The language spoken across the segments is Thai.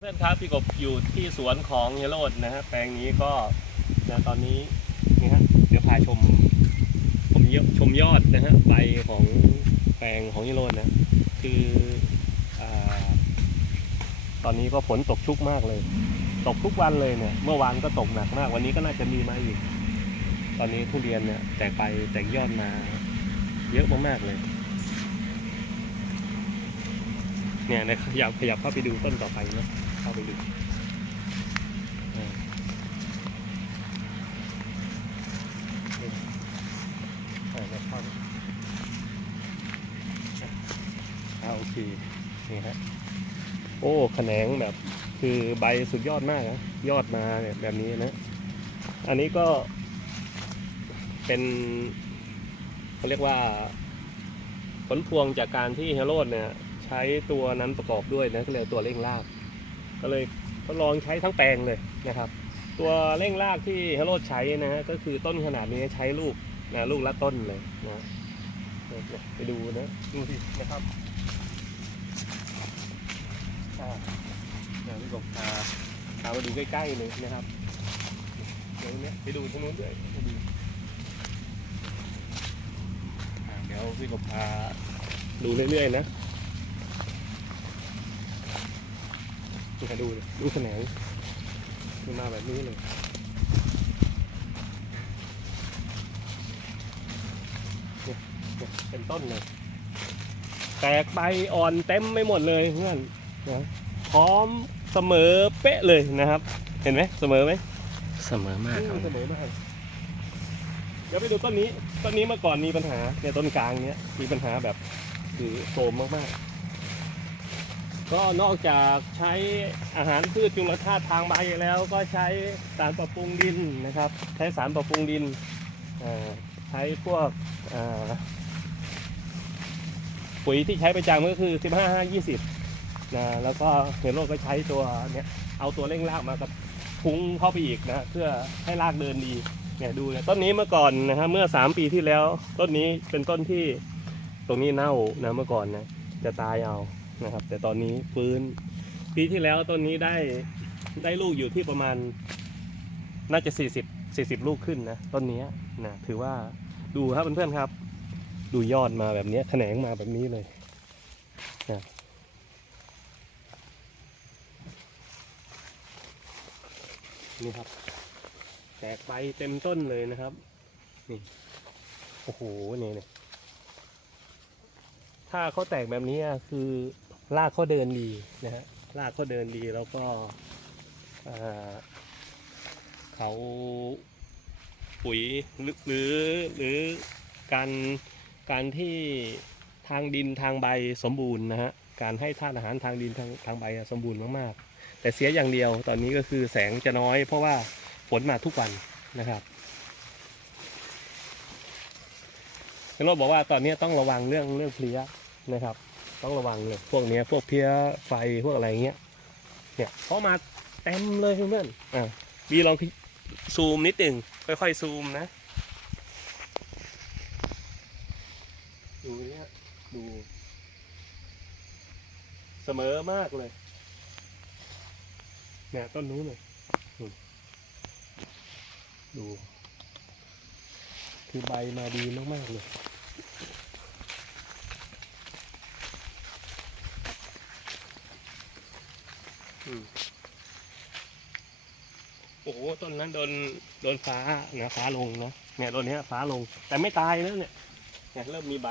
เพื่อนครับพี่กบอยู่ที่สวนของเฮโรดนะฮะแปลงนี้ก็นะตอนนี้นี่ฮะเดี๋ยวพาชมชมยอดชมยอดนะฮะใบของแปลงของเฮโรดนะคืออาตอนนี้ก็ฝนตกชุกมากเลย ตกทุกวันเลยเนี่ยเมื่อวานก็ตกหนักมาก วันนี้ก็น่าจะมีมาอีก ตอนนี้ทุเรียนเนี่ยแตกไปแตกยอดมา เยอะมากๆเลยเนี่ยนะขยับขยับเข้าไปดูต้นต่อไปนะ เข้าไปดูอ่านี่อ่าเนี่ยเข้าไปอ่าโอเค นี่ฮะ โอ้แขนงแบบคือใบสุดยอดมากนะยอดมาเนี่ยแบบนี้นะ อันนี้ก็เป็นเขาเรียกว่า ผลพวงจากการที่เฮโรดเนี่ย ใช้ตัวนั้นประกอบด้วยนะก็เลยตัวเร่งราก ก็เลยทดลองใช้ทั้งแปลงเลยนะครับ ตัวเร่งรากที่เฮโรดใช้นะฮะก็คือต้นขนาดนี้ใช้ลูกนะลูกละต้นเลยนะเนี่ยไปดูนะดูสินะครับนะพี่กบพาพามาดูใกล้ๆเลยนะครับเดี๋ยวนี้ไปดูตรงนู้นด้วยไปดูเดี๋ยวพี่กบพาดูเรื่อยๆนะ ดูมาดูดูแขนงมันมาแบบนี้เลยเป็นต้นเลย แตกใบอ่อนเต็มไปหมดเลยเพื่อนนะพร้อมเสมอเป๊ะเลยนะครับ เห็นไหมเสมอไหมเสมอมากครับเสมอมากเดี๋ยวไปดูต้นนี้ต้นนี้เมื่อก่อนมีปัญหาเนี่ยต้นกลางเนี้ยมีปัญหาแบบคือโทรมมากๆ ก็นอกจากใช้อาหารพืชจุลธาตุทางใบแล้วก็ใช้สารปรับปรุงดินนะครับ ใช้สารปรับปรุงดินใช้พวกปุ๋ยที่ใช้ประจำก็คือ 15 5 20นะแล้วก็เฮโรก็ใช้ตัวเนี้ยเอาตัวเร่งรากมากับพุ้งเข้าไปอีกนะเพื่อให้รากเดินดีเนี่ยดูนะต้นนี้เมื่อก่อนนะฮะเมื่อ 3 ปีที่แล้ว ต้นนี้เป็นต้นที่ตรงนี้เน่านะเมื่อก่อนนะจะตายเอา นะครับ แต่ตอนนี้ฟื้น ปีที่แล้วต้นนี้ได้ได้ลูกอยู่ที่ประมาณ น่าจะ 40 40 ลูกขึ้นนะต้นนี้นะถือว่าดูครับเพื่อนๆครับ ดูยอดมาแบบนี้แขนงมาแบบนี้เลยนะนี่ครับ แตกใบเต็มต้นเลยนะครับนี่โอ้โหนี่เนี่ยถ้าเขาแตกแบบนี้คือ รากเขาเดินดีนะฮะรากเขาเดินดีแล้วก็เขาปุ๋ยหรือหรือหรือการการที่ทางดินทางใบสมบูรณ์นะฮะการให้ธาตุอาหารทางดินทางทางใบสมบูรณ์มากๆ แต่เสียอย่างเดียวตอนนี้ก็คือแสงจะน้อย เพราะว่าฝนมาทุกวันนะครับเห็นรถบอกว่าตอนนี้ต้องระวังเรื่องเรื่องเพลี้ยนะครับ ต้องระวังเลยพวกเนี้ยพวกเพลี้ยไฟพวกอะไรเงี้ยเนี่ยเพราะมาเต็มเลยเพื่อนอ่าบีลองซูมนิดหนึ่งค่อยๆซูมนะดูเนี่ยดูเสมอมากเลยเนี่ยต้นนู้นเลยดูดูคือใบมาดีมากๆเลย อืม โอ้โหต้นนั้นโดนโดนฟ้านะฟ้าลงนะเนี่ยต้นนี้ฟ้าลง แต่ไม่ตายแล้วเนี่ยเนี่ยเริ่มมีใบ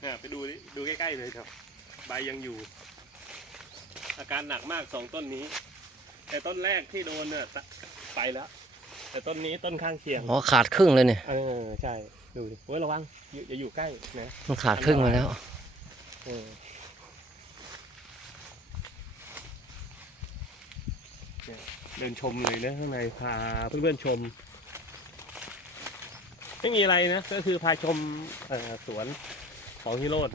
เนี่ยไปดูดิดูใกล้ ๆ เลยครับ ใบยังอยู่ อาการหนักมากสองต้นนี้ แต่ต้นแรกที่โดนเนี่ยตะไปแล้ว แต่ต้นนี้ต้นข้างเคียงอ๋อขาดครึ่งเลยเนี่ยเออใช่ดูดิโอ้ยระวังอย่าอย่าอยู่ใกล้นะมันขาดครึ่งมาแล้วเออเนี่ยเดินชมเลยนะข้างในพาเพื่อนๆชม ไม่มีอะไรนะ ก็คือพาชมเอ่อสวนของฮิโรด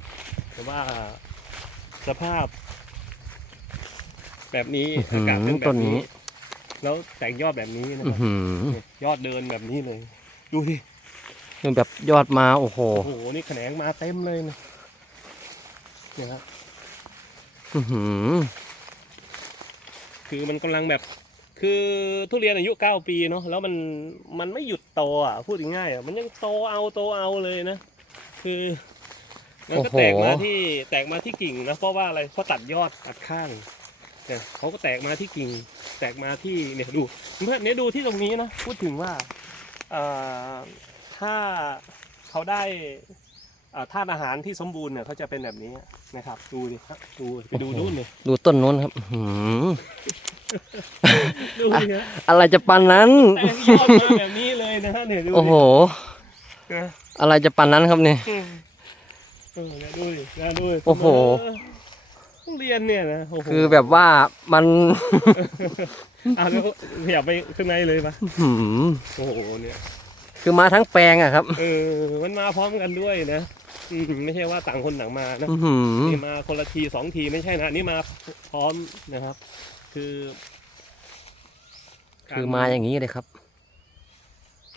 แต่ว่าสภาพ แบบนี้อื้อหืออากาศเป็นแบต้บนนี้นี้ แล้วแต่งยอดแบบนี้นะอื้คอรับหือเนี่ยยอดเดินแบบนี้เลย ดูดิคือแบบยอดมาโอ้โหโอ้โหนี่แขนงมาเต็มเลยนะเนี่ยครับอื้อหือคือมันกำลังแบบ คือทุเรียนอายุเก้าปีเนาะแล้วมันมันไม่หยุดโตอะพูดง่ายๆอะมันยังโตเอาโตเอาเลยนะ คือมันก็แตกมาที่แตกมาที่กิ่งนะเพราะว่าอะไรเพราะตัดยอดตัดข้าง เนี่ยเขาก็แตกมาที่กิ่ง แตกมาที่เนี่ยดูเพื่อนเนี่ยดูที่ตรงนี้นะพูดถึงว่าเอ่อถ้าเขาได้อ่าธาตุอาหารที่สมบูรณ์เนี่ยเขาจะเป็นแบบนี้นะครับ ดูดิครับดูไปดูนู่นเลยดูต้นนู้นครับอื้อหือดูดิฮะอะไรจะปันนั้นแตกยอดมาแบบนี้เลยนะฮะเนี่ยดูดิโอ้โหนะอะไรจะปันนั้นครับเนี่ยอืมเออเนี่ยดูดินะดูดิโอ้โห ทุเรียนเนี่ยนะโอ้โหคือแบบว่ามันอะแล้วขยับไปข้างในเลยปะอื้อหือโอ้โหเนี่ยคือมาทั้งแปลงอะครับ เออมันมาพร้อมกันด้วยนะอืมไม่ใช่ว่าต่างคนต่างมานะอื้อหือนี่มาคนละทีสองทีไม่ใช่นะนี่มาพร้อมนะครับ คือคือมาอย่างนี้เลยครับ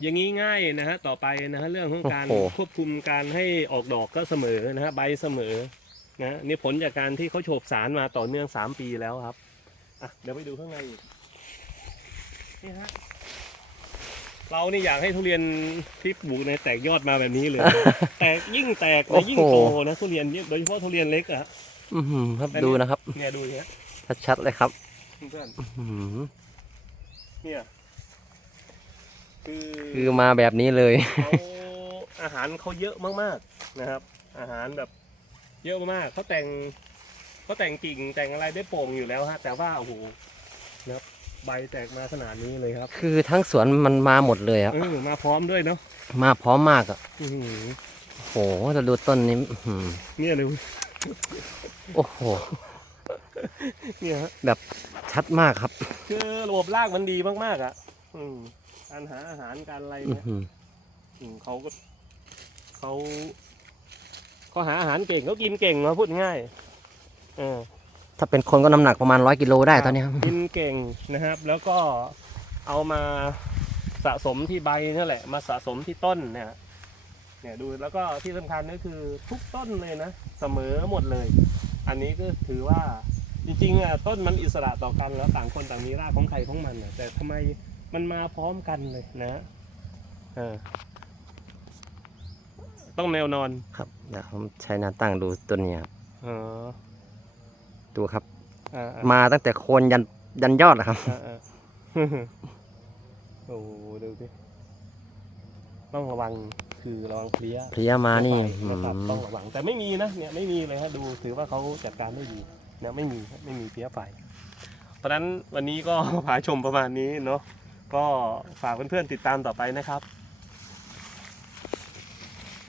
อย่างนี้ง่ายนะฮะต่อไปนะฮะเรื่องของการโอ้โห ควบคุมการให้ออกดอกก็เสมอนะฮะใบเสมอ นะนี่ผลจากการที่เขาโฉบสารมาต่อเนื่องสามปีแล้วครับอะเดี๋ยวไปดูข้างในอีกนี่ฮะเรานี่อยากให้ทุเรียนที่ปลูกในแตกยอดมาแบบนี้เลยแตกยิ่งแตกโอ้นะโหยิ่งโตนะทุเรียนโดยเฉพาะทุเรียนเล็กอะอื้อหือครับอันนี้ดูนะครับเนี่ยดูเนี่ยชัดๆเลยครับเพื่อนอื้อหือๆเนี่ยคือคือมาแบบนี้เลยเขาอาหารเขาเยอะมากๆนะครับ อาหารแบบ เยอะมากๆเขาแต่งเขาแต่งกิ่งแต่งอะไรได้โป่งอยู่แล้วฮะแต่ว่าโอ้โหนะครับใบแตกมาขนาดนี้เลยครับคือทั้งสวนมันมาหมดเลยอะเออมาพร้อมด้วยเนาะมาพร้อมมากอะอื้อหือโอ้โหเราดูต้นนี้อื้อหือเนี่ยเลยโอ้โห เนี่ยฮะชัดมากครับคือระบบรากมันดีมากๆอะอืมการหาอาหารการอะไรอื้อเนี่ยหืออืมเขาก็เขา เขาหาอาหารเก่งเขากินเก่งเนาะพูดง่ายเออถ้าเป็นคนก็น้ำหนักประมาณร้อยกิโลได้ตอนนี้ครับ กินเก่งนะครับ แล้วก็เอามาสะสมที่ใบนี่แหละ มาสะสมที่ต้นเนี่ยเนี่ยดูแล้วก็ที่สำคัญก็คือทุกต้นเลยนะ เสมอหมดเลย อันนี้ก็ถือว่าจริงๆอะต้นมันอิสระต่อกันแล้วต่างคนต่างมีรากของใครของมันอะแต่ทำไมมันมาพร้อมกันเลยนะเออ ต้องแนวนอนครับเดี๋ยวผมใช้หน้าตั้งดูต้นนี้ครับอ๋อดูครับ อ่าอ่ามาตั้งแต่โคนยันยันยอดนะครับ อ่าอ่า โอ้โหดูสิต้องระวังคือระวังเพลี้ยเพลียมานี่ไฟนะครับอืมต้องระวังแต่ไม่มีนะเนี่ยไม่มีเลยฮะดูถือว่าเขาจัดการได้ดีเนี่ยไม่มีครับไม่มีเพลี้ยไฟเพราะฉะนั้นวันนี้ก็ พาชมประมาณนี้เนาะก็ฝากเพื่อนๆติดตามต่อไปนะครับ